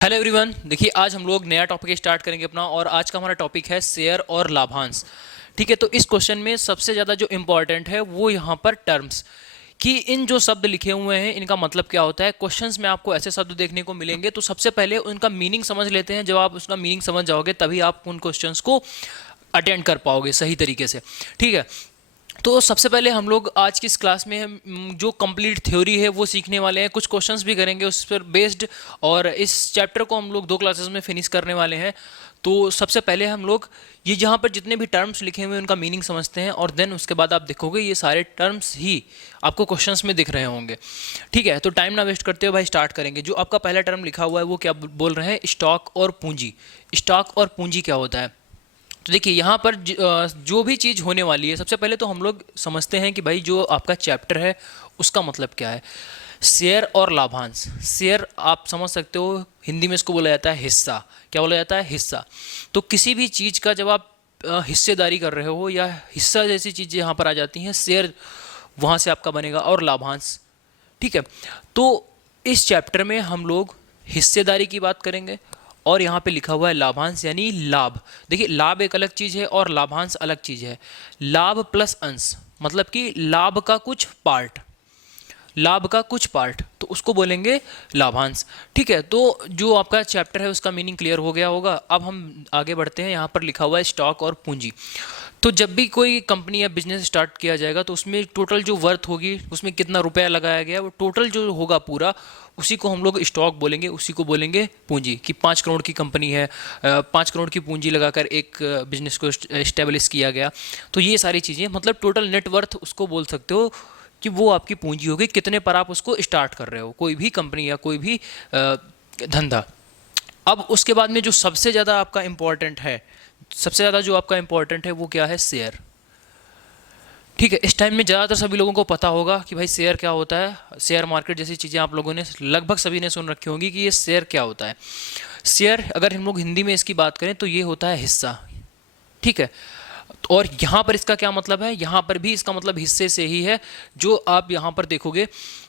Hello everyone, देखिए आज हम लोग नया टॉपिक स्टार्ट करेंगे अपना। और आज का हमारा टॉपिक है शेयर और लाभांश। ठीक है, तो इस क्वेश्चन में सबसे ज़्यादा जो इम्पोर्टेंट है वो यहाँ पर टर्म्स कि इन जो शब्द लिखे हुए हैं इनका मतलब क्या होता है। क्वेश्चंस में आपको ऐसे शब्द देखने को मिलेंगे, तो सबसे पहले उनका मीनिंग समझ लेते हैं। जब आप उसका मीनिंग समझ जाओगे तभी आप उन क्वेश्चंस को अटेंड कर पाओगे सही तरीके से। ठीक है, तो सबसे पहले हम लोग आज की इस क्लास में जो कंप्लीट थ्योरी है वो सीखने वाले हैं, कुछ क्वेश्चंस भी करेंगे उस पर बेस्ड। और इस चैप्टर को हम लोग 2 क्लासेस में फिनिश करने वाले हैं। तो सबसे पहले हम लोग ये जहाँ पर जितने भी टर्म्स लिखे हुए हैं उनका मीनिंग समझते हैं, और देन उसके बाद आप देखोगे ये सारे टर्म्स ही आपको क्वेश्चंस में दिख रहे होंगे। ठीक है, तो टाइम ना वेस्ट करते हुए भाई स्टार्ट करेंगे। जो आपका पहला टर्म लिखा हुआ है वो क्या बोल रहे हैं, स्टॉक और पूंजी। स्टॉक और पूंजी क्या होता है? तो देखिए यहाँ पर जो भी चीज़ होने वाली है, सबसे पहले तो हम लोग समझते हैं कि भाई जो आपका चैप्टर है उसका मतलब क्या है। शेयर और लाभांश। शेयर आप समझ सकते हो, हिंदी में इसको बोला जाता है हिस्सा। क्या बोला जाता है? हिस्सा। तो किसी भी चीज़ का जब आप हिस्सेदारी कर रहे हो या हिस्सा जैसी चीज़ें यहाँ पर आ जाती हैं, शेयर वहाँ से आपका बनेगा। और लाभांश, ठीक है। तो इस चैप्टर में हम लोग हिस्सेदारी की बात करेंगे, और यहाँ पे लिखा हुआ है लाभांश यानी लाभ। देखिए लाभ एक अलग चीज़ है और लाभांश अलग चीज़ है। लाभ प्लस अंश मतलब कि लाभ का कुछ पार्ट, लाभ का कुछ पार्ट, तो उसको बोलेंगे लाभांश। ठीक है, तो जो आपका चैप्टर है उसका मीनिंग क्लियर हो गया होगा। अब हम आगे बढ़ते हैं। यहाँ पर लिखा हुआ है स्टॉक और पूंजी। तो जब भी कोई कंपनी या बिजनेस स्टार्ट किया जाएगा तो उसमें टोटल जो वर्थ होगी, उसमें कितना रुपया लगाया गया, वो टोटल जो होगा पूरा, उसी को हम लोग स्टॉक बोलेंगे, उसी को बोलेंगे पूंजी। कि 5 करोड़ की कंपनी है, 5 करोड़ की पूंजी लगाकर एक बिजनेस को इस्टेब्लिश किया गया। तो ये सारी चीज़ें मतलब टोटल नेटवर्थ उसको बोल सकते हो कि वो आपकी पूंजी होगी, कितने पर आप उसको स्टार्ट कर रहे हो, कोई भी कंपनी या कोई भी धंधा। अब उसके बाद में जो सबसे ज़्यादा आपका इम्पोर्टेंट है, सबसे ज़्यादा जो आपका इम्पोर्टेंट है वो क्या है? शेयर। ठीक है, इस टाइम में ज़्यादातर सभी लोगों को पता होगा कि भाई शेयर क्या होता है। शेयर मार्केट जैसी चीज़ें आप लोगों ने लगभग सभी ने सुन रखी होंगी कि ये शेयर क्या होता है। शेयर अगर हम लोग हिंदी में इसकी बात करें तो ये होता है हिस्सा। ठीक है, और यहाँ पर इसका क्या मतलब है? यहाँ पर भी इसका मतलब हिस्से से ही है। जो आप यहाँ पर देखोगे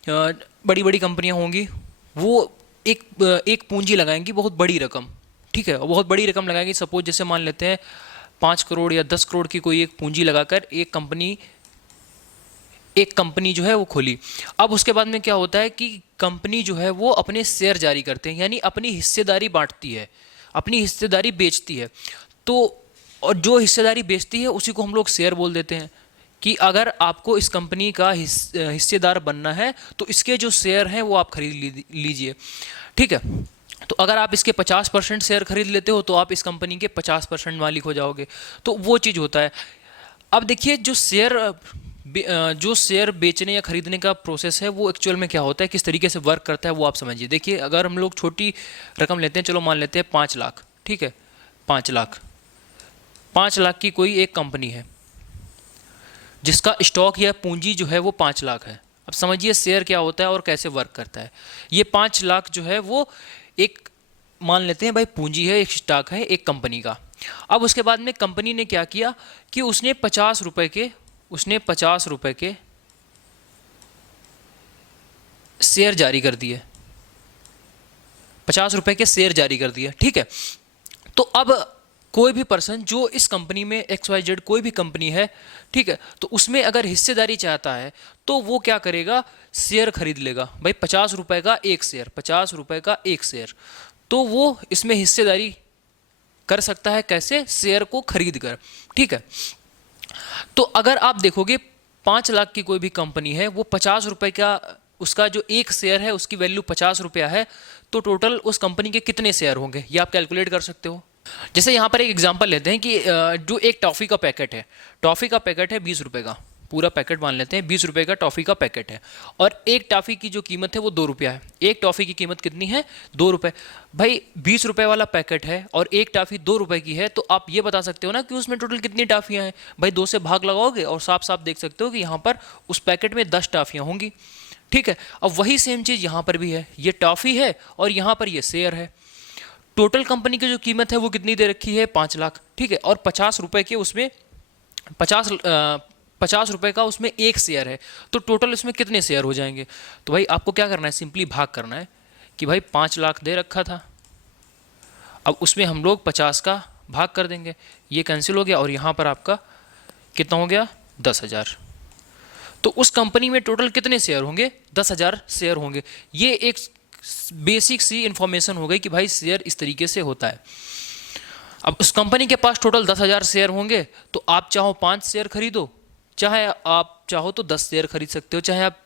बड़ी बड़ी कंपनियाँ होंगी, वो एक एक पूंजी लगाएंगी, बहुत बड़ी रकम। ठीक है, और बहुत बड़ी रकम लगाएंगी। सपोज जैसे मान लेते हैं 5 करोड़ या 10 करोड़ की कोई एक पूंजी लगाकर एक कंपनी जो है वो खोली। अब उसके बाद में क्या होता है कि कंपनी जो है वो अपने शेयर जारी करते हैं, यानी अपनी हिस्सेदारी बांटती है, अपनी हिस्सेदारी बेचती है। तो और जो हिस्सेदारी बेचती है उसी को हम लोग शेयर बोल देते हैं। कि अगर आपको इस कंपनी का हिस्सेदार बनना है तो इसके जो शेयर हैं वो आप खरीद लीजिए। ठीक है, तो अगर आप इसके 50% शेयर खरीद लेते हो तो आप इस कंपनी के 50% मालिक हो जाओगे। तो वो चीज़ होता है। अब देखिए जो शेयर बेचने या खरीदने का प्रोसेस है वो एक्चुअल में क्या होता है, किस तरीके से वर्क करता है वो आप समझिए। देखिए अगर हम लोग छोटी रकम लेते हैं, चलो मान लेते हैं 5 लाख। ठीक है, 5 लाख, 5 लाख की कोई एक कंपनी है जिसका स्टॉक या पूंजी जो है वो 5 लाख है। अब समझिए शेयर क्या होता है और कैसे वर्क करता है। ये 5 लाख जो है वो एक, मान लेते हैं भाई पूंजी है, एक स्टॉक है एक कंपनी का। अब उसके बाद में कंपनी ने क्या किया कि उसने 50 रुपए के शेयर जारी कर दिए, 50 रुपए के शेयर जारी कर दिए। ठीक है, तो अब कोई भी पर्सन जो इस कंपनी में XYZ कोई भी कंपनी है, ठीक है, तो उसमें अगर हिस्सेदारी चाहता है तो वो क्या करेगा, शेयर खरीद लेगा। भाई 50 रुपए का एक शेयर, 50 रुपए का एक शेयर, तो वो इसमें हिस्सेदारी कर सकता है कैसे? शेयर को खरीद कर। ठीक है, तो अगर आप देखोगे 5 लाख की कोई भी कंपनी है, वो 50 रुपए का, उसका जो एक शेयर है उसकी वैल्यू 50 रुपया है, तो टोटल उस कंपनी के कितने शेयर होंगे ये आप कैलकुलेट कर सकते हो। जैसे यहाँ पर एक एग्जांपल लेते हैं कि जो एक टॉफ़ी का पैकेट है, टॉफ़ी का पैकेट है 20 रुपए का, पूरा पैकेट मान लेते हैं 20 रुपए का टॉफ़ी का पैकेट है, और एक टॉफ़ी की जो कीमत है वो 2 रुपया है। एक टॉफ़ी की कीमत कितनी है? 2 रुपये। भाई 20 रुपए वाला पैकेट है और एक टॉफ़ी 2 रुपए की है, तो आप ये बता सकते हो ना कि उसमें टोटल कितनी टॉफ़ियाँ हैं। भाई 2 से भाग लगाओगे और साफ साफ देख सकते हो कि यहाँ पर उस पैकेट में 10 टॉफ़ियाँ होंगी। ठीक है, अब वही सेम चीज़ यहाँ पर भी है, ये टॉफ़ी है और यहाँ पर ये शेयर है। टोटल कंपनी की जो कीमत है वो कितनी दे रखी है? 5 लाख। ठीक है, और 50 रुपए के उसमें 50 रुपए का उसमें एक शेयर है, तो टोटल उसमें कितने शेयर हो जाएंगे? तो भाई आपको क्या करना है, सिंपली भाग करना है कि भाई 5 लाख दे रखा था, अब उसमें हम लोग 50 का भाग कर देंगे, ये कैंसिल हो गया और यहाँ पर आपका कितना हो गया 10,000। तो उस कंपनी में टोटल कितने शेयर होंगे 10,000 शेयर होंगे। ये एक बेसिक सी इंफॉर्मेशन हो गई कि भाई शेयर इस तरीके से होता है। अब उस कंपनी के पास टोटल 10,000 शेयर होंगे, तो आप चाहो 5 शेयर खरीदो, चाहे आप चाहो तो 10 शेयर खरीद सकते हो, चाहे आप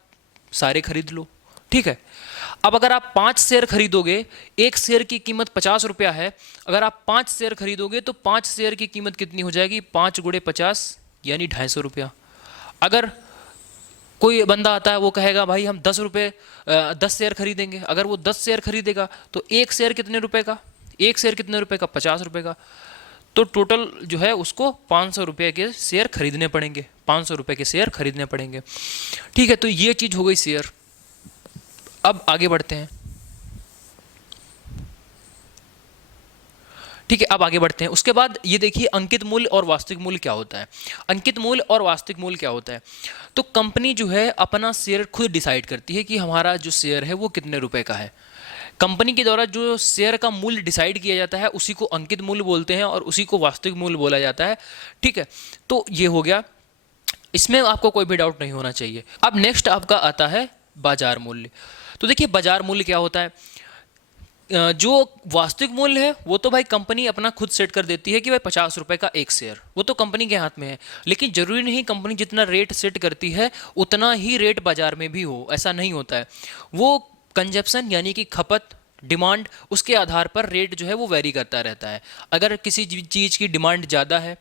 सारे खरीद लो, ठीक है। अब अगर आप 5 शेयर खरीदोगे, एक शेयर की कीमत 50 रुपया है, अगर आप 5 शेयर खरीदोगे तो 5 शेयर की कीमत कितनी हो जाएगी 5 गुणे 50 यानी 250 रुपया। अगर कोई बंदा आता है वो कहेगा भाई हम 10 शेयर खरीदेंगे, अगर वो 10 शेयर खरीदेगा तो एक शेयर कितने रुपए का, एक शेयर कितने रुपए का 50 रुपए का। तो टोटल जो है उसको 500 रुपये के शेयर खरीदने पड़ेंगे, 500 रुपये के शेयर खरीदने पड़ेंगे, ठीक है। तो ये चीज़ हो गई शेयर। अब आगे बढ़ते हैं, ठीक है। अब आगे बढ़ते हैं, उसके बाद ये देखिए अंकित मूल्य और वास्तविक मूल्य क्या होता है। अंकित मूल्य और वास्तविक मूल्य क्या होता है, तो कंपनी जो है अपना शेयर खुद डिसाइड करती है कि हमारा जो शेयर है वो कितने रुपए का है। कंपनी के द्वारा जो शेयर का मूल्य डिसाइड किया जाता है उसी को अंकित मूल्य बोलते हैं और उसी को वास्तविक मूल्य बोला जाता है, ठीक है। तो ये हो गया, इसमें आपको कोई भी डाउट नहीं होना चाहिए। अब नेक्स्ट आपका आता है बाजार मूल्य। तो देखिए बाजार मूल्य क्या होता है, जो वास्तविक मूल्य है वो तो भाई कंपनी अपना खुद सेट कर देती है कि भाई 50 रुपए का एक शेयर, वो तो कंपनी के हाथ में है। लेकिन जरूरी नहीं कंपनी जितना रेट सेट करती है उतना ही रेट बाजार में भी हो, ऐसा नहीं होता है। वो कंजप्शन यानी कि खपत, डिमांड, उसके आधार पर रेट जो है वो वेरी करता रहता है। अगर किसी चीज़ की डिमांड ज़्यादा है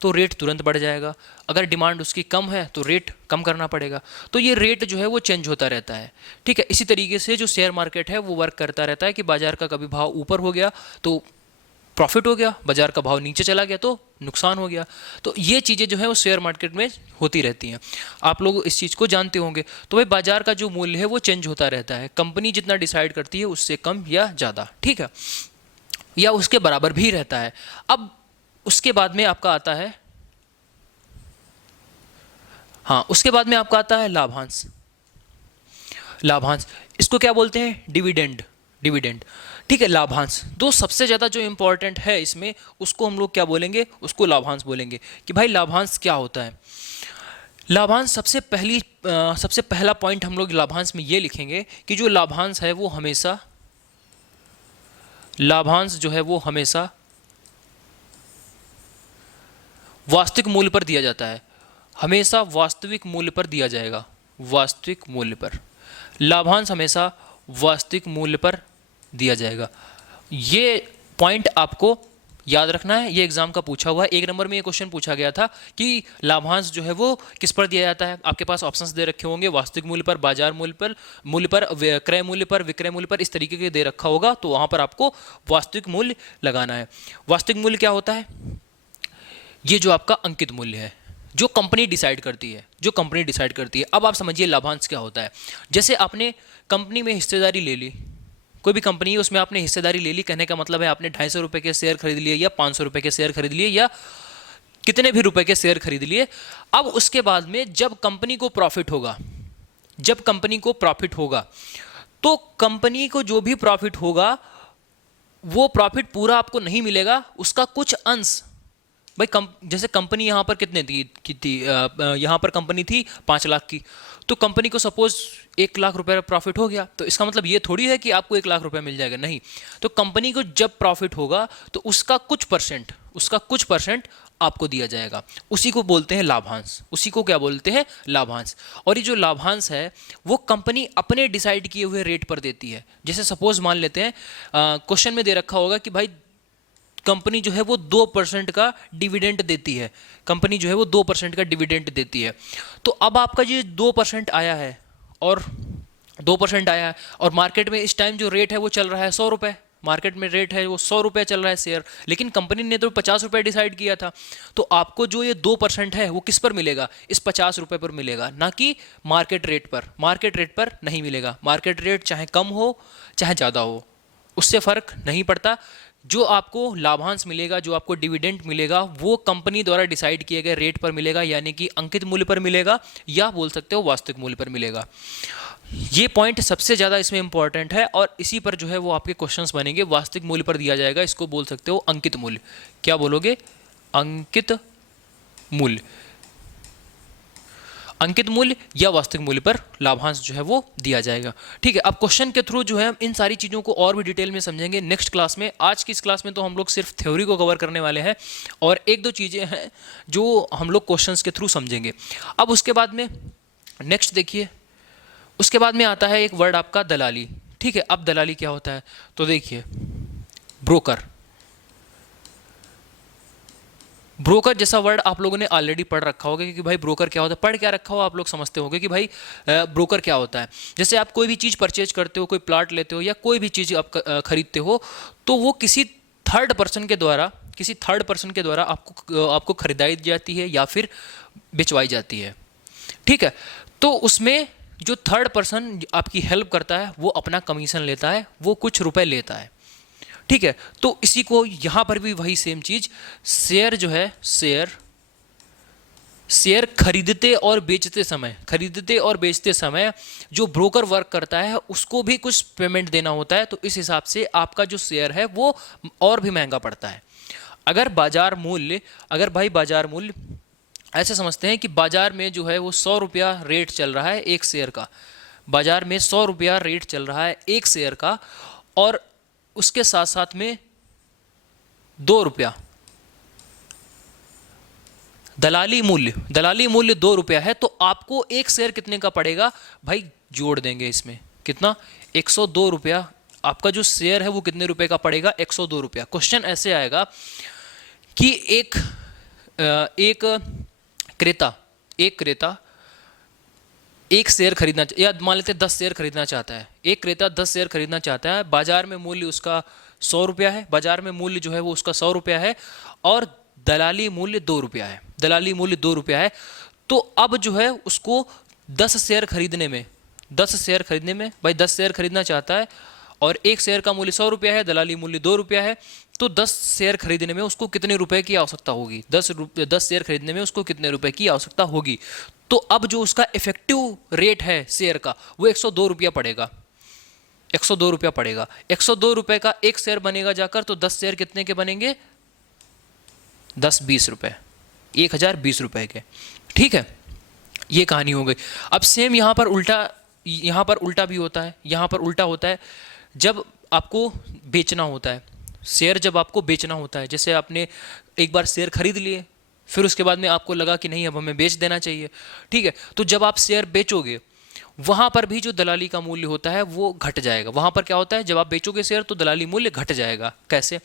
तो रेट तुरंत बढ़ जाएगा, अगर डिमांड उसकी कम है तो रेट कम करना पड़ेगा। तो ये रेट जो है वो चेंज होता रहता है, ठीक है। इसी तरीके से जो शेयर मार्केट है वो वर्क करता रहता है कि बाजार का कभी भाव ऊपर हो गया तो प्रॉफिट हो गया, बाजार का भाव नीचे चला गया तो नुकसान हो गया। तो ये चीज़ें जो है वो शेयर मार्केट में होती रहती हैं, आप लोग इस चीज़ को जानते होंगे। तो भाई बाजार का जो मूल्य है वो चेंज होता रहता है, कंपनी जितना डिसाइड करती है उससे कम या ज़्यादा, ठीक है, या उसके बराबर भी रहता है। अब उसके बाद में आपका आता है, हाँ उसके बाद में आपका आता है लाभांश। लाभांश इसको क्या बोलते हैं, डिविडेंड, डिविडेंड, ठीक है। लाभांश दो सबसे ज़्यादा जो इंपॉर्टेंट है इसमें, उसको हम लोग क्या बोलेंगे, उसको लाभांश बोलेंगे। कि भाई लाभांश क्या होता है। लाभांश सबसे पहला पॉइंट हम लोग लाभांश में ये लिखेंगे कि जो लाभांश है वो हमेशा, लाभांश जो है वो हमेशा वास्तविक मूल्य पर दिया जाता है, हमेशा वास्तविक मूल्य पर दिया जाएगा, वास्तविक मूल्य पर। लाभांश हमेशा वास्तविक मूल्य पर दिया जाएगा। ये पॉइंट आपको याद रखना है, ये एग्जाम का पूछा हुआ है। 1 नंबर में ये क्वेश्चन पूछा गया था कि लाभांश जो है वो किस पर दिया जाता है। आपके पास ऑप्शंस दे रखे होंगे, वास्तविक मूल्य पर, बाजार मूल्य पर, क्रय मूल्य पर, विक्रय मूल्य पर, इस तरीके के दे रखा होगा। तो वहां पर आपको वास्तविक मूल्य लगाना है। वास्तविक मूल्य क्या होता है, ये जो आपका अंकित मूल्य है जो कंपनी डिसाइड करती है, जो कंपनी डिसाइड करती है। अब आप समझिए लाभांश क्या होता है। जैसे आपने कंपनी में हिस्सेदारी ले ली, कोई भी कंपनी है उसमें आपने हिस्सेदारी ले ली, कहने का मतलब है आपने 250 रुपये के शेयर खरीद लिए या 500 रुपये के शेयर खरीद लिए या कितने भी रुपए के शेयर खरीद लिए। अब उसके बाद में जब कंपनी को प्रॉफिट होगा, जब कंपनी को प्रॉफिट होगा तो कंपनी को जो भी प्रॉफिट होगा वो प्रॉफिट पूरा आपको नहीं मिलेगा, उसका कुछ अंश भाई जैसे कंपनी यहाँ पर कितने थी यहाँ पर कंपनी थी 5 लाख की, तो कंपनी को सपोज 1 लाख रुपए प्रॉफिट हो गया, तो इसका मतलब ये थोड़ी है कि आपको 1 लाख रुपए मिल जाएगा, नहीं। तो कंपनी को जब प्रॉफिट होगा तो उसका कुछ परसेंट आपको दिया जाएगा, उसी को बोलते हैं लाभांश, उसी को क्या बोलते हैं, लाभांश। और ये जो लाभांश है वो कंपनी अपने डिसाइड किए हुए रेट पर देती है। जैसे सपोज मान लेते हैं क्वेश्चन में दे रखा होगा कि भाई कंपनी जो है वो 2% का डिविडेंड देती है, कंपनी जो है वो 2% का डिविडेंड देती है। तो अब आपका ये 2% आया है और 2% आया है और मार्केट में इस टाइम जो रेट है वो चल रहा है 100 रुपये, मार्केट में रेट है वो 100 रुपये चल रहा है शेयर, लेकिन कंपनी ने तो 50 रुपये डिसाइड किया था। तो आपको जो ये 2% है वो किस पर मिलेगा, इस 50 रुपये पर मिलेगा, ना कि मार्केट रेट पर। मार्केट रेट पर नहीं मिलेगा, मार्केट रेट चाहे कम हो चाहे ज़्यादा हो उससे फ़र्क नहीं पड़ता। जो आपको लाभांश मिलेगा, जो आपको डिविडेंड मिलेगा वो कंपनी द्वारा डिसाइड किए गए रेट पर मिलेगा, यानी कि अंकित मूल्य पर मिलेगा या बोल सकते हो वास्तविक मूल्य पर मिलेगा। ये पॉइंट सबसे ज़्यादा इसमें इंपॉर्टेंट है और इसी पर जो है वो आपके क्वेश्चंस बनेंगे। वास्तविक मूल्य पर दिया जाएगा, इसको बोल सकते हो अंकित मूल्य। क्या बोलोगे? अंकित मूल्य। अंकित मूल्य या वास्तविक मूल्य पर लाभांश जो है वो दिया जाएगा। ठीक है, अब क्वेश्चन के थ्रू जो है हम इन सारी चीज़ों को और भी डिटेल में समझेंगे नेक्स्ट क्लास में। आज की इस क्लास में तो हम लोग सिर्फ थ्योरी को कवर करने वाले हैं और एक दो चीज़ें हैं जो हम लोग क्वेश्चंस के थ्रू समझेंगे। अब उसके बाद में नेक्स्ट देखिए, उसके बाद में आता है एक वर्ड आपका दलाली। ठीक है, अब दलाली क्या होता है? तो देखिए, ब्रोकर। ब्रोकर जैसा वर्ड आप लोगों ने ऑलरेडी पढ़ रखा होगा कि भाई ब्रोकर क्या होता है। पढ़ क्या रखा हो आप लोग समझते होंगे कि भाई ब्रोकर क्या होता है। जैसे आप कोई भी चीज़ परचेज करते हो, कोई प्लाट लेते हो या कोई भी चीज़ आप खरीदते हो, तो वो किसी थर्ड पर्सन के द्वारा आपको खरीदाई जाती है या फिर बेचवाई जाती है। ठीक है, तो उसमें जो थर्ड पर्सन आपकी हेल्प करता है वो अपना कमीशन लेता है, वो कुछ रुपए लेता है। ठीक है, तो इसी को यहां पर भी वही सेम चीज, शेयर जो है, शेयर खरीदते और बेचते समय जो ब्रोकर वर्क करता है उसको भी कुछ पेमेंट देना होता है। तो इस हिसाब से आपका जो शेयर है वो और भी महंगा पड़ता है। अगर बाजार मूल्य ऐसे समझते हैं कि बाजार में जो है वो 100 रुपया रेट चल रहा है एक शेयर का, बाजार में 100 रुपया रेट चल रहा है एक शेयर का, और उसके साथ साथ में 2 रुपया दलाली मूल्य 2 रुपया है। तो आपको एक शेयर कितने का पड़ेगा भाई? जोड़ देंगे इसमें कितना, 102 रुपया। आपका जो शेयर है वो कितने रुपए का पड़ेगा? 102 रुपया। क्वेश्चन ऐसे आएगा कि एक क्रेता एक शेयर खरीदना, या मान लेते 10 शेयर खरीदना चाहता है। एक क्रेता 10 शेयर खरीदना चाहता है, बाजार में मूल्य उसका 100 रुपया है, बाजार में मूल्य जो है वो उसका 100 रुपया है और दलाली मूल्य 2 रुपया है। तो अब जो है उसको 10 शेयर खरीदने में भाई 10 शेयर खरीदना चाहता है और एक शेयर का मूल्य 100 रुपया है, दलाली मूल्य 2 रुपया है। तो 10 शेयर खरीदने में उसको कितने रुपए की आवश्यकता होगी? 10 शेयर खरीदने में उसको कितने रुपए की आवश्यकता होगी? तो अब जो उसका इफेक्टिव रेट है शेयर का वो 102 रुपया पड़ेगा। 102 रुपया पड़ेगा। 102 रुपए का एक शेयर बनेगा जाकर, तो 10 शेयर कितने के बनेंगे? 20 रुपए, 1020 रुपए के। ठीक है, ये कहानी हो गई। अब सेम यहां पर उल्टा भी होता है। यहां पर उल्टा होता है जब आपको बेचना होता है शेयर, जब आपको बेचना होता है। जैसे आपने एक बार शेयर खरीद लिए, फिर उसके बाद में आपको लगा कि नहीं अब हमें बेच देना चाहिए। ठीक है, तो जब आप शेयर बेचोगे वहां पर भी जो दलाली का मूल्य होता है वो घट जाएगा। वहां पर क्या होता है, जब आप बेचोगे शेयर तो दलाली मूल्य घट जाएगा। कैसे?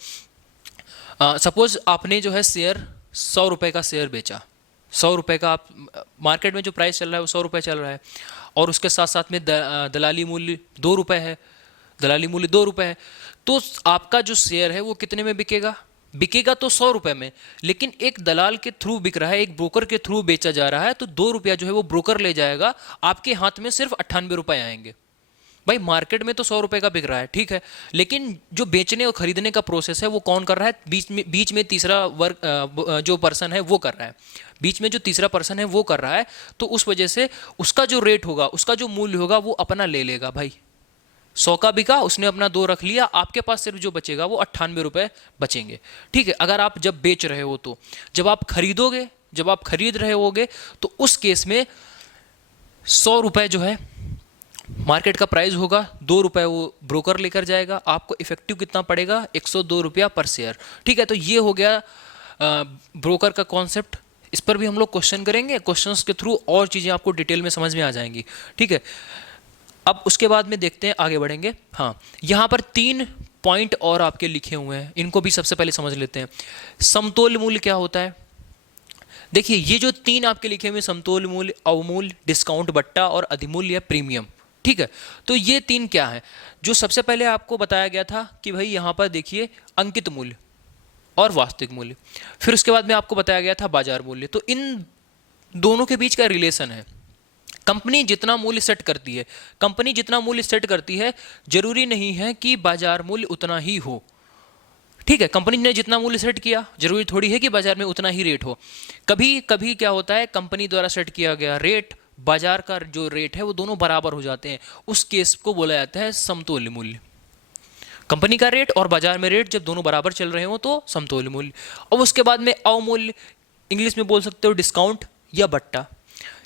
सपोज आपने जो है शेयर 100 रुपए का शेयर बेचा, 100 रुपए का, आप मार्केट में जो प्राइस चल रहा है वो 100 रुपए चल रहा है, और उसके साथ साथ में दलाली मूल्य 2 रुपए है, तो आपका जो शेयर है वो कितने में बिकेगा तो 100 रुपए में, लेकिन एक दलाल के थ्रू बिक रहा है, एक ब्रोकर के थ्रू बेचा जा रहा है, तो 2 रुपया जो है वो ब्रोकर ले जाएगा, आपके हाथ में सिर्फ 98 रुपए आएंगे। भाई मार्केट में तो 100 रुपए का बिक रहा है, ठीक है, लेकिन जो बेचने और खरीदने का प्रोसेस है वो कौन कर रहा है? बीच में तीसरा वर्ग जो पर्सन है वो कर रहा है, बीच में जो तीसरा पर्सन है वो कर रहा है। तो उस वजह से उसका जो रेट होगा, उसका जो मूल्य होगा वो अपना ले लेगा। भाई 100 का बिका, उसने अपना 2 रख लिया, आपके पास सिर्फ जो बचेगा वो 98 रुपए बचेंगे। ठीक है, अगर आप जब बेच रहे हो, तो जब आप खरीद रहे होगे तो उस केस में 100 रुपए जो है मार्केट का प्राइस होगा, 2 रुपए वो ब्रोकर लेकर जाएगा, आपको इफेक्टिव कितना पड़ेगा? 102 रुपया पर शेयर। ठीक है, तो ये हो गया ब्रोकर का कॉन्सेप्ट। इस पर भी हम लोग क्वेश्चन करेंगे, क्वेश्चंस के थ्रू और चीज़ें आपको डिटेल में समझ में आ जाएंगी। ठीक है, अब उसके बाद में देखते हैं, आगे बढ़ेंगे। हाँ, यहाँ पर 3 पॉइंट और आपके लिखे हुए हैं, इनको भी सबसे पहले समझ लेते हैं। समतोल मूल्य क्या होता है? देखिए, ये जो 3 आपके लिखे हुए, समतोल मूल्य, अवमूल्य, डिस्काउंट बट्टा और अधिमूल्य या प्रीमियम। ठीक है, तो ये 3 क्या है? जो सबसे पहले आपको बताया गया था कि भाई यहाँ पर देखिए अंकित मूल्य और वास्तविक मूल्य, फिर उसके बाद में आपको बताया गया था बाजार मूल्य। तो इन दोनों के बीच का रिलेशन है। कंपनी जितना मूल्य सेट करती है, जरूरी नहीं है कि बाजार मूल्य उतना ही हो। ठीक है, कंपनी ने जितना मूल्य सेट किया, जरूरी थोड़ी है कि बाजार में उतना ही रेट हो। कभी कभी क्या होता है, कंपनी द्वारा सेट किया गया रेट बाजार का जो रेट है वो दोनों बराबर हो जाते हैं, उस केस को बोला जाता है समतुल्य मूल्य। कंपनी का रेट और बाजार में रेट जब दोनों बराबर चल रहे हो तो समतुल्य मूल्य। अब उसके बाद में अवमूल्य, इंग्लिश में बोल सकते हो डिस्काउंट या बट्टा।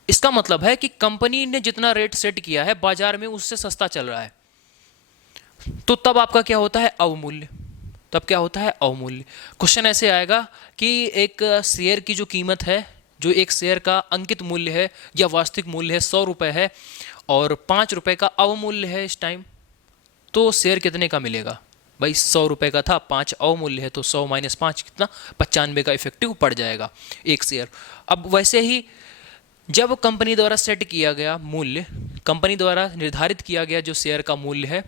इसका मतलब है कि कंपनी ने जितना रेट सेट किया है बाजार में उससे सस्ता चल रहा है, तो तब आपका क्या होता है अवमूल्य। तब क्या होता है अवमूल्य। क्वेश्चन ऐसे आएगा कि एक शेयर की जो कीमत है, जो एक शेयर का अंकित मूल्य है या वास्तविक मूल्य है 100 रुपये है और 5 रुपये का अवमूल्य है इस टाइम, तो शेयर कितने का मिलेगा भाई? 100 रुपये का था, 5 अवमूल्य है, तो 100 माइनस 5 कितना, 95 का इफेक्टिव पड़ जाएगा एक शेयर। अब वैसे ही जब कंपनी द्वारा सेट किया गया मूल्य, कंपनी द्वारा निर्धारित किया गया जो शेयर का मूल्य है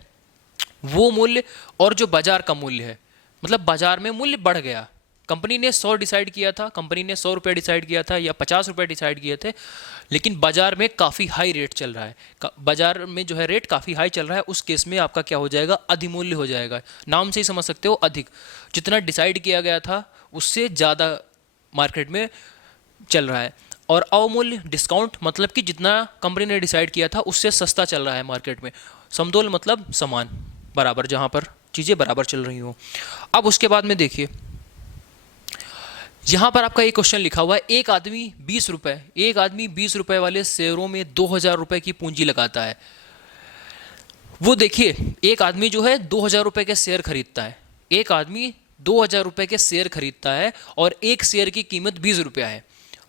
वो मूल्य और जो बाजार का मूल्य है, मतलब बाजार में मूल्य बढ़ गया। कंपनी ने 100 डिसाइड किया था, कंपनी ने 100 रुपये डिसाइड किया था या 50 रुपये डिसाइड किए थे, लेकिन बाजार में काफ़ी हाई रेट चल रहा है, बाजार में जो है रेट काफ़ी हाई चल रहा है, उस केस में आपका क्या हो जाएगा? अधिमूल्य हो जाएगा। नाम से ही समझ सकते हो, अधिक, जितना डिसाइड किया गया था उससे ज़्यादा मार्केट में चल रहा है। और अवमूल्य डिस्काउंट, मतलब कि जितना कंपनी ने डिसाइड किया था उससे सस्ता चल रहा है मार्केट में। समतोल मतलब समान, बराबर, जहाँ पर चीज़ें बराबर चल रही हो। अब उसके बाद में देखिए, यहाँ पर आपका एक क्वेश्चन लिखा हुआ है, एक आदमी 20 रुपये, एक आदमी 20 रुपये वाले शेयरों में 2000 रुपये की पूंजी लगाता है। वो देखिए, एक आदमी जो है 2000 रुपये के शेयर खरीदता है, एक आदमी 2000 रुपये के शेयर खरीदता है और एक शेयर की कीमत 20 रुपया है,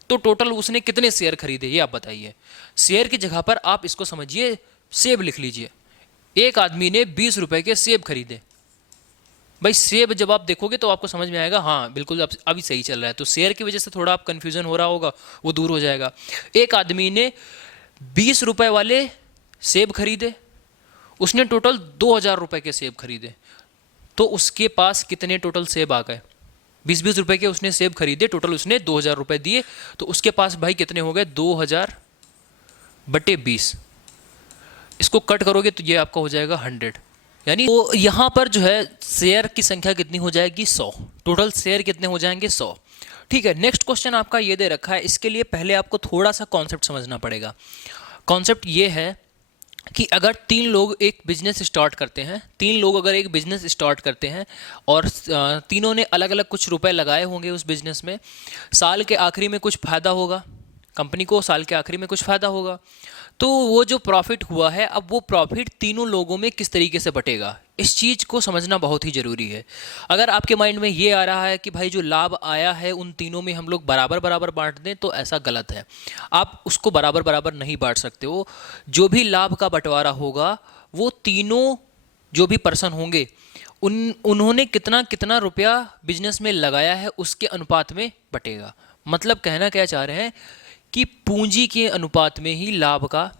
तो टोटल उसने कितने शेयर खरीदे ये आप बताइए। शेयर की जगह पर आप इसको समझिए, सेब लिख लीजिए। एक आदमी ने 20 रुपये के सेब खरीदे। भाई सेब जब आप देखोगे तो आपको समझ में आएगा, हाँ बिल्कुल अब अभी सही चल रहा है, तो शेयर की वजह से थोड़ा आप कन्फ्यूजन हो रहा होगा, वो दूर हो जाएगा। एक आदमी ने 20 रुपये वाले सेब खरीदे, उसने टोटल 2000 रुपये के सेब खरीदे, तो उसके पास कितने टोटल सेब आ गए? 20-20 रुपये के उसने सेब खरीदे, टोटल उसने 2000 रुपये दिए, तो उसके पास भाई कितने हो गए? 2000/20। इसको कट करोगे तो ये आपका हो जाएगा 100, यानी तो यहाँ पर जो है शेयर की संख्या कितनी हो जाएगी? 100। टोटल शेयर कितने हो जाएंगे? 100। ठीक है, नेक्स्ट क्वेश्चन आपका ये दे रखा है, इसके लिए पहले आपको थोड़ा सा कॉन्सेप्ट समझना पड़ेगा। कॉन्सेप्ट ये है कि अगर 3 लोग एक बिजनेस स्टार्ट करते हैं, 3 लोग अगर एक बिजनेस स्टार्ट करते हैं और तीनों ने अलग अलग कुछ रुपए लगाए होंगे उस बिजनेस में, साल के आखिरी में कुछ फ़ायदा होगा, कंपनी को साल के आखिरी में कुछ फ़ायदा होगा, तो वो जो प्रॉफिट हुआ है, अब वो प्रॉफिट तीनों लोगों में किस तरीके से बटेगा, इस चीज़ को समझना बहुत ही ज़रूरी है। अगर आपके माइंड में ये आ रहा है कि भाई जो लाभ आया है उन तीनों में हम लोग बराबर बराबर बांट दें, तो ऐसा गलत है। आप उसको बराबर बराबर नहीं बांट सकते हो। जो भी लाभ का बंटवारा होगा वो तीनों जो भी पर्सन होंगे उन्होंने कितना कितना रुपया बिजनेस में लगाया है उसके अनुपात में बटेगा। मतलब कहना क्या चाह रहे हैं कि पूंजी के अनुपात में ही लाभ का,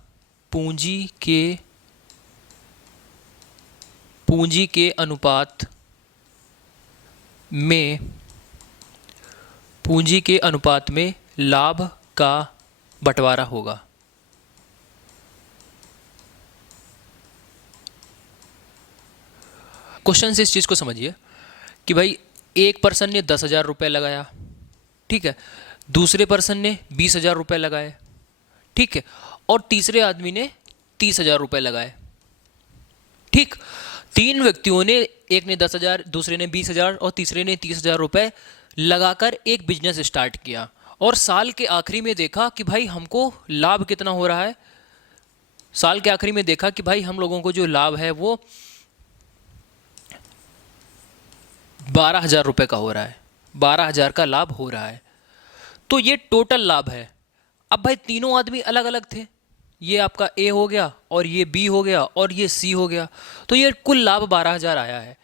पूंजी के अनुपात में, पूंजी के अनुपात में लाभ का बंटवारा होगा। क्वेश्चन से इस चीज़ को समझिए कि भाई एक पर्सन ने 10,000 रुपये लगाया, ठीक है, दूसरे पर्सन ने 20,000 रुपये लगाए, ठीक है, और तीसरे आदमी ने 30,000 रुपये लगाए। ठीक, 3 व्यक्तियों ने, एक ने 10,000, दूसरे ने 20,000 और तीसरे ने 30,000 रुपये लगाकर एक बिजनेस स्टार्ट किया और साल के आखिरी में देखा कि भाई हमको लाभ कितना हो रहा है। साल के आखिरी में देखा कि भाई हम लोगों को जो लाभ है वो 12,000 रुपये का हो रहा है, 12,000 का लाभ हो रहा है, तो ये टोटल लाभ है। अब भाई तीनों आदमी अलग अलग थे, ये आपका ए हो गया और ये बी हो गया और ये सी हो गया, तो ये कुल लाभ 12,000 आया है।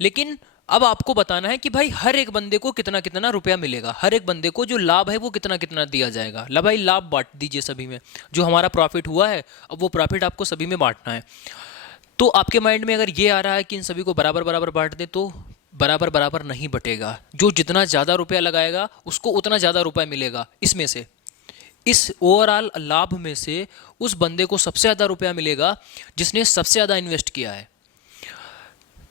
लेकिन अब आपको बताना है कि भाई हर एक बंदे को कितना कितना रुपया मिलेगा, हर एक बंदे को जो लाभ है वो कितना कितना दिया जाएगा। ला भाई लाभ बांट दीजिए सभी में, जो हमारा प्रॉफिट हुआ है अब वो प्रॉफिट आपको सभी में बांटना है। तो आपके माइंड में अगर ये आ रहा है कि इन सभी को बराबर बराबर बांट दे, तो बराबर बराबर नहीं बटेगा। जो जितना ज़्यादा रुपया लगाएगा उसको उतना ज़्यादा रुपया मिलेगा। इसमें से, इस ओवरऑल लाभ में से उस बंदे को सबसे ज़्यादा रुपया मिलेगा जिसने सबसे ज़्यादा इन्वेस्ट किया है।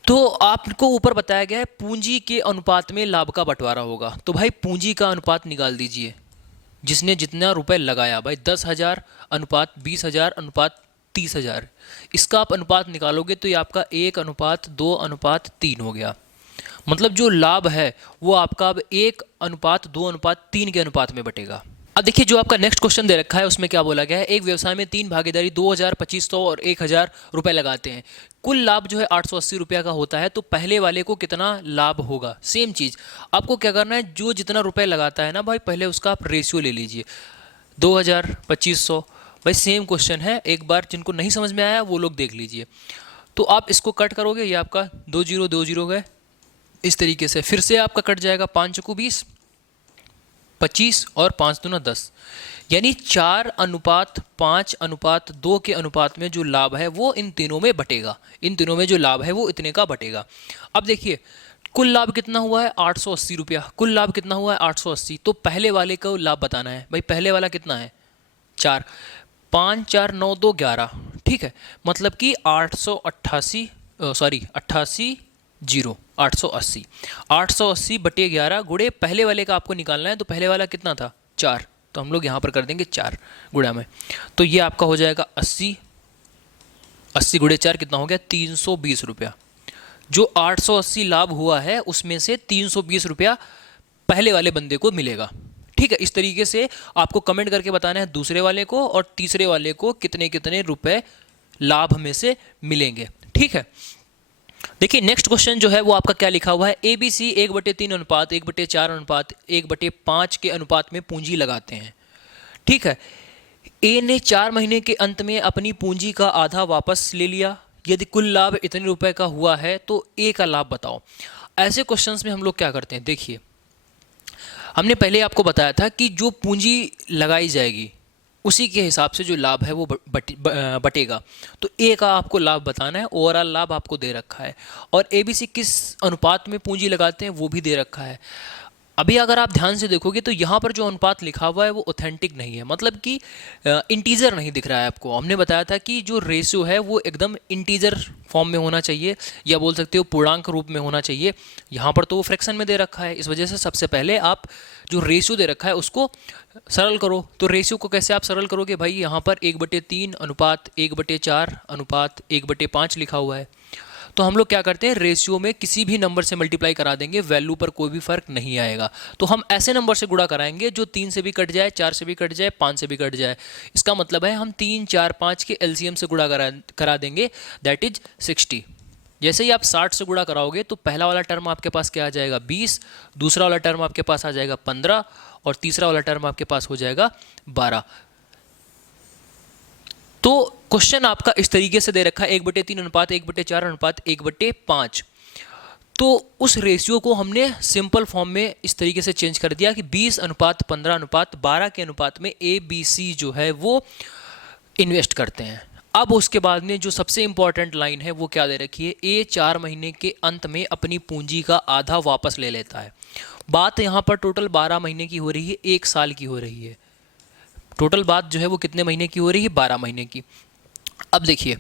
तो आपको ऊपर बताया गया है पूंजी के अनुपात में लाभ का बंटवारा होगा, तो भाई पूंजी का अनुपात निकाल दीजिए। जिसने जितना रुपए लगाया भाई, 10,000 अनुपात 20,000 अनुपात 30,000, इसका आप अनुपात निकालोगे तो ये आपका 1:2:3 हो गया। मतलब जो लाभ है वो आपका अब 1:2:3 के अनुपात में बटेगा। अब देखिए जो आपका नेक्स्ट क्वेश्चन दे रखा है उसमें क्या बोला गया है, एक व्यवसाय में 3 भागीदारी 2,000, 2,500 और 1,000 रुपए लगाते हैं, कुल लाभ जो है 880 रुपया का होता है, तो पहले वाले को कितना लाभ होगा। सेम चीज़ आपको क्या करना है, जो जितना रुपए लगाता है ना भाई, पहले उसका आप रेशियो ले लीजिए, 2,000, 2,500। भाई सेम क्वेश्चन है, एक बार जिनको नहीं समझ में आया वो लोग देख लीजिए। तो आप इसको कट करोगे, ये आपका 2 0 गए, इस तरीके से फिर से आपका कट जाएगा, 5 चौको 20, 25 और 5 दूना 10, यानी 4:5:2 के अनुपात में जो लाभ है वो इन तीनों में बटेगा। इन तीनों में जो लाभ है वो इतने का बटेगा। अब देखिए कुल लाभ कितना हुआ है, 880 रुपया। कुल लाभ कितना हुआ है, 880। तो पहले वाले को लाभ बताना है भाई, पहले वाला कितना है, 4, 5 4 9 2 11, ठीक है। मतलब कि 888, सॉरी 88 0 880, 880 बटे 11 गुणे पहले वाले का आपको निकालना है। तो पहले वाला कितना था, 4, तो हम लोग यहाँ पर कर देंगे 4 गुणा में, तो ये आपका हो जाएगा 80, 80 गुणे 4 कितना हो गया, 320 रुपया। जो 880 लाभ हुआ है उसमें से 320 रुपया पहले वाले बंदे को मिलेगा, ठीक है। इस तरीके से आपको कमेंट करके बताना है दूसरे वाले को और तीसरे वाले को कितने कितने रुपए लाभ में से मिलेंगे, ठीक है। देखिए नेक्स्ट क्वेश्चन जो है वो आपका क्या लिखा हुआ है, ABC 1/3 अनुपात 1/4 अनुपात 1/5 के अनुपात में पूंजी लगाते हैं, ठीक है। ए ने 4 महीने के अंत में अपनी पूंजी का आधा वापस ले लिया, यदि कुल लाभ इतने रुपए का हुआ है तो ए का लाभ बताओ। ऐसे क्वेश्चंस में हम लोग क्या करते हैं, देखिए हमने पहले आपको बताया था कि जो पूंजी लगाई जाएगी उसी के हिसाब से जो लाभ है वो बटेगा। तो ए का आपको लाभ बताना है, ओवरऑल लाभ आपको दे रखा है, और ABC किस अनुपात में पूंजी लगाते हैं वो भी दे रखा है। अभी अगर आप ध्यान से देखोगे तो यहाँ पर जो अनुपात लिखा हुआ है वो ऑथेंटिक नहीं है, मतलब कि इंटीजर नहीं दिख रहा है आपको। हमने बताया था कि जो रेशियो है वो एकदम इंटीजर फॉर्म में होना चाहिए, या बोल सकते हो पूर्णांक रूप में होना चाहिए। यहाँ पर तो वो फ्रैक्शन में दे रखा है, इस वजह से सबसे पहले आप जो रेशियो दे रखा है उसको सरल करो। तो रेशियो को कैसे आप सरल करोगे भाई, यहाँ पर 1/3 अनुपात 1/4 अनुपात 1/5 लिखा हुआ है। तो हम लोग क्या करते हैं, रेशियो में किसी भी नंबर से मल्टीप्लाई करा देंगे, वैल्यू पर कोई भी फर्क नहीं आएगा। तो हम ऐसे नंबर से गुणा कराएंगे जो 3 से भी कट जाए, 4 से भी कट जाए, 5 से भी कट जाए। इसका मतलब है हम 3 4 5 के LCM से गुणा करा देंगे, दैट इज 60। जैसे ही आप 60 से गुणा कराओगे तो पहला वाला टर्म आपके पास क्या आ जाएगा, 20, दूसरा वाला टर्म आपके पास आ जाएगा 15, और तीसरा वाला टर्म आपके पास हो जाएगा 12। तो क्वेश्चन आपका इस तरीके से दे रखा है, 1/3 अनुपात 1/4 अनुपात 1/5। तो उस रेशियो को हमने सिंपल फॉर्म में इस तरीके से चेंज कर दिया कि 20:15:12 के अनुपात में ABC जो है वो इन्वेस्ट करते हैं। अब उसके बाद में जो सबसे इंपॉर्टेंट लाइन है वो क्या दे रखी है, ए 4 महीने के अंत में अपनी पूंजी का आधा वापस ले लेता है। बात यहाँ पर टोटल 12 महीने की हो रही है, 1 साल की हो रही है। टोटल बात जो है वो कितने महीने की हो रही है, 12 महीने की। अब देखिए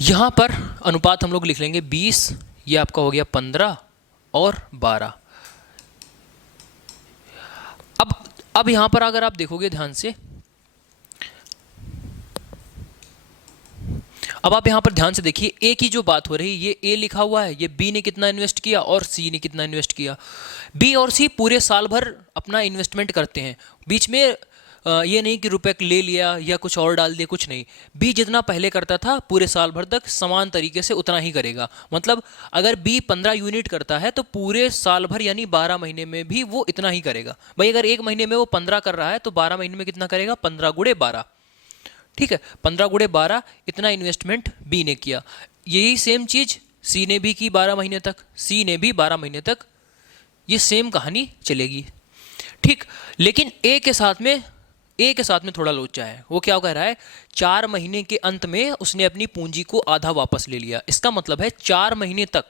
यहाँ पर अनुपात हम लोग लिख लेंगे 20, ये आपका हो गया 15 और 12। अब यहाँ पर अगर आप देखोगे ध्यान से, अब आप यहाँ पर ध्यान से देखिए, ए की जो बात हो रही है, ये ए लिखा हुआ है, ये बी ने कितना इन्वेस्ट किया और सी ने कितना इन्वेस्ट किया। बी और सी पूरे साल भर अपना इन्वेस्टमेंट करते हैं, बीच में ये नहीं कि रुपए ले लिया या कुछ और डाल दिया, कुछ नहीं। बी जितना पहले करता था पूरे साल भर तक समान तरीके से उतना ही करेगा। मतलब अगर बी 15 यूनिट करता है तो पूरे साल भर यानी 12 महीने में भी वो इतना ही करेगा। भाई अगर एक महीने में वो 15 कर रहा है तो 12 महीने में कितना करेगा, 15 गुणे 12, ठीक है। 15 गुणे 12 इतना इन्वेस्टमेंट बी ने किया। यही सेम चीज सी ने भी की 12 महीने तक, सी ने भी 12 महीने तक, ये सेम कहानी चलेगी, ठीक। लेकिन ए के साथ में थोड़ा लोचा है। वो क्या कह रहा है, 4 महीने के अंत में उसने अपनी पूंजी को आधा वापस ले लिया। इसका मतलब है 4 महीने तक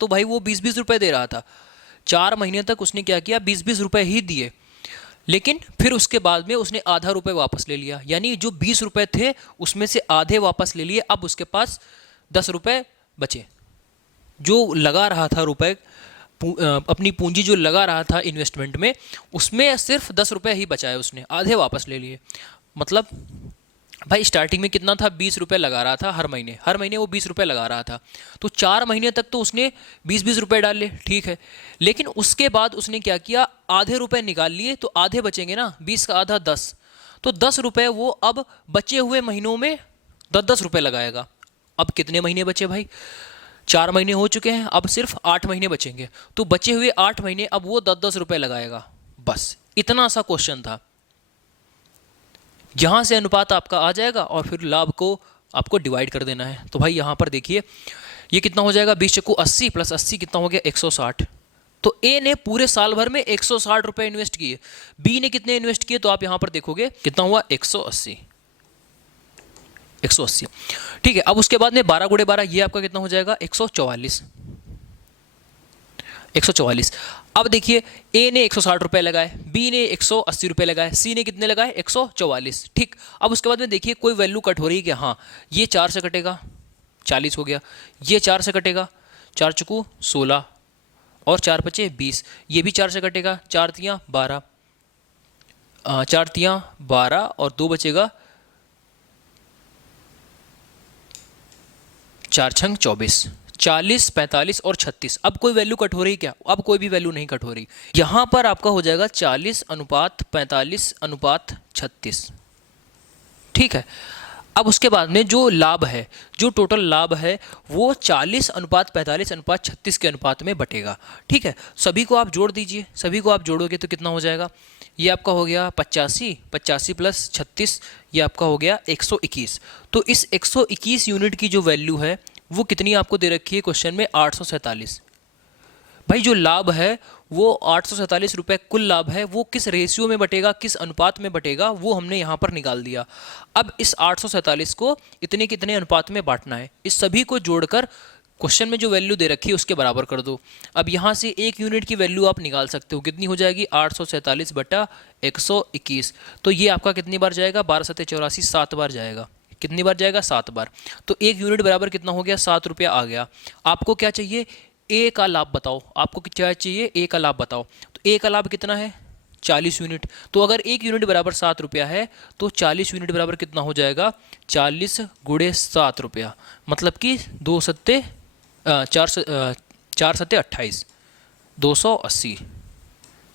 तो भाई वो 20-20 रुपए दे रहा था। 4 महीने तक उसने क्या किया, 20-20 रुपए ही दिए, लेकिन फिर उसके बाद में उसने आधा रुपए वापस ले लिया, यानी जो 20 रुपए थे उसमें से आधे वापस ले लिए। अब उसके पास 10 रुपए बचे। जो लगा रहा था रुपए अपनी पूंजी जो लगा रहा था इन्वेस्टमेंट में, उसमें सिर्फ 10 रुपये ही बचाए उसने, आधे वापस ले लिए। मतलब भाई स्टार्टिंग में कितना था, 20 रुपये लगा रहा था हर महीने वो 20 रुपये लगा रहा था, तो 4 महीने तक तो उसने 20-20 रुपये डाल लिए, ठीक है। लेकिन उसके बाद उसने क्या किया, आधे रुपये निकाल लिए, तो आधे बचेंगे ना, 20 का आधा 10, तो 10 रुपये वो अब बचे हुए महीनों में 10-10 रुपये लगाएगा। अब कितने महीने बचे भाई, 4 महीने हो चुके हैं, अब सिर्फ 8 महीने बचेंगे, तो बचे हुए 8 महीने अब वो 10-10 रुपये लगाएगा। बस इतना सा क्वेश्चन था, यहां से अनुपात आपका आ जाएगा और फिर लाभ को आपको डिवाइड कर देना है। तो भाई यहां पर देखिए ये कितना हो जाएगा, 20 चक्कू 80 प्लस 80 कितना हो गया, 160। तो ए ने पूरे साल भर में 160 रुपए इन्वेस्ट किए, बी ने कितने इन्वेस्ट किए, तो आप यहां पर देखोगे कितना हुआ, 180। ठीक है। अब उसके बाद में 12 गुणे 12 ये आपका कितना हो जाएगा, 144। अब देखिए ए ने 160 रुपए लगाए, बी ने 180 रुपए लगाए, सी ने कितने लगाए, 144। ठीक। अब उसके बाद में देखिए कोई वैल्यू कट हो रही है कि हाँ ये 4 से कटेगा, 40 हो गया, ये 4 से कटेगा, 4 चुकू 16 और 4 बचे 20, ये भी 4 से कटेगा, 4 तियाँ 12, 4 तियाँ 12 और 2 बचेगा, 4 छंग 24, 40, 45 और 36। अब कोई वैल्यू कट हो रही क्या, अब कोई भी वैल्यू नहीं कट हो रही, यहां पर आपका हो जाएगा 40:45:36। ठीक है। अब उसके बाद में जो लाभ है, जो टोटल लाभ है वो 40:45:36 के अनुपात में बटेगा। ठीक है। सभी को आप जोड़ दीजिए, सभी को आप जोड़ोगे तो कितना हो जाएगा, ये आपका हो गया 85, 85 प्लस 36 ये आपका हो गया 121। तो इस 121 यूनिट की जो वैल्यू है वो कितनी आपको दे रखी है क्वेश्चन में, 847। भाई जो लाभ है वो 847 रुपये कुल लाभ है, वो किस रेशियो में बटेगा, किस अनुपात में बटेगा, वो हमने यहाँ पर निकाल दिया। अब इस 847 को इतने कितने अनुपात में बांटना है, इस सभी को जोड़कर क्वेश्चन में जो वैल्यू दे रखी है उसके बराबर कर दो। अब यहाँ से 1 यूनिट की वैल्यू आप निकाल सकते हो, कितनी हो जाएगी, 847/121। तो ये आपका कितनी बार जाएगा, 12×7=84, 7 बार जाएगा। कितनी बार जाएगा, 7 बार। तो 1 यूनिट बराबर कितना हो गया, 7 रुपया आ गया। आपको क्या चाहिए, ए का लाभ बताओ, आपको क्या चाहिए, ए का लाभ बताओ। तो ए का लाभ कितना है, 40 यूनिट। तो अगर 1 यूनिट बराबर 7 रुपया है तो 40 यूनिट बराबर कितना हो जाएगा, 40 × 7 रुपया, मतलब कि 4 सत्ते 28, 280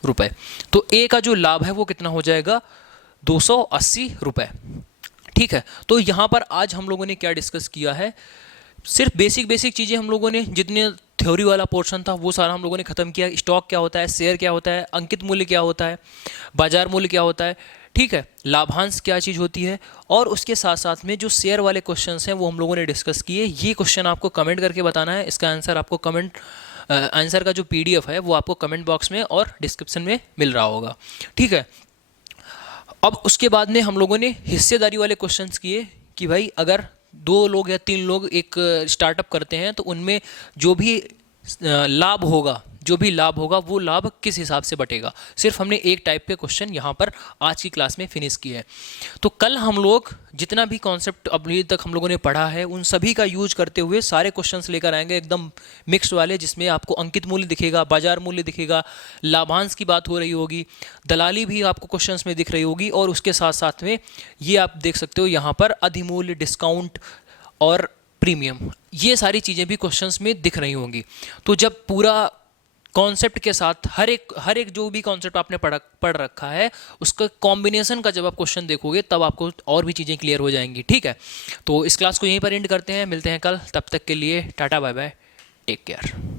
रुपये। तो ए का जो लाभ है वो कितना हो जाएगा, 280 रुपये। ठीक है। तो यहाँ पर आज हम लोगों ने क्या डिस्कस किया है, सिर्फ बेसिक चीज़ें हम लोगों ने, जितने थ्योरी वाला पोर्शन था वो सारा हम लोगों ने खत्म किया। स्टॉक क्या होता है, शेयर क्या होता है, अंकित मूल्य क्या होता है, बाजार मूल्य क्या होता है, ठीक है, लाभांश क्या चीज़ होती है, और उसके साथ साथ में जो शेयर वाले क्वेश्चंस हैं वो हम लोगों ने डिस्कस किए। ये क्वेश्चन आपको कमेंट करके बताना है, इसका आंसर आपको आंसर का जो PDF है वो आपको कमेंट बॉक्स में और डिस्क्रिप्शन में मिल रहा होगा। ठीक है। अब उसके बाद में हम लोगों ने हिस्सेदारी वाले क्वेश्चंस किए कि भाई अगर 2 लोग या 3 लोग एक स्टार्टअप करते हैं तो उनमें जो भी लाभ होगा वो लाभ किस हिसाब से बटेगा। सिर्फ हमने एक टाइप के क्वेश्चन यहाँ पर आज की क्लास में फिनिश किए हैं। तो कल हम लोग जितना भी कॉन्सेप्ट अभी तक हम लोगों ने पढ़ा है उन सभी का यूज करते हुए सारे क्वेश्चंस लेकर आएंगे, एकदम मिक्स्ड वाले, जिसमें आपको अंकित मूल्य दिखेगा, बाजार मूल्य दिखेगा, लाभांश की बात हो रही होगी, दलाली भी आपको क्वेश्चंस में दिख रही होगी, और उसके साथ साथ में ये आप देख सकते हो यहाँ पर अधिमूल्य, डिस्काउंट और प्रीमियम, ये सारी चीज़ें भी क्वेश्चंस में दिख रही होंगी। तो जब पूरा कॉन्सेप्ट के साथ हर एक जो भी कॉन्सेप्ट आपने पढ़ रखा है उसका कॉम्बिनेशन का जब आप क्वेश्चन देखोगे तब आपको और भी चीज़ें क्लियर हो जाएंगी। ठीक है। तो इस क्लास को यहीं पर एंड करते हैं, मिलते हैं कल, तब तक के लिए tata bye bye, take care.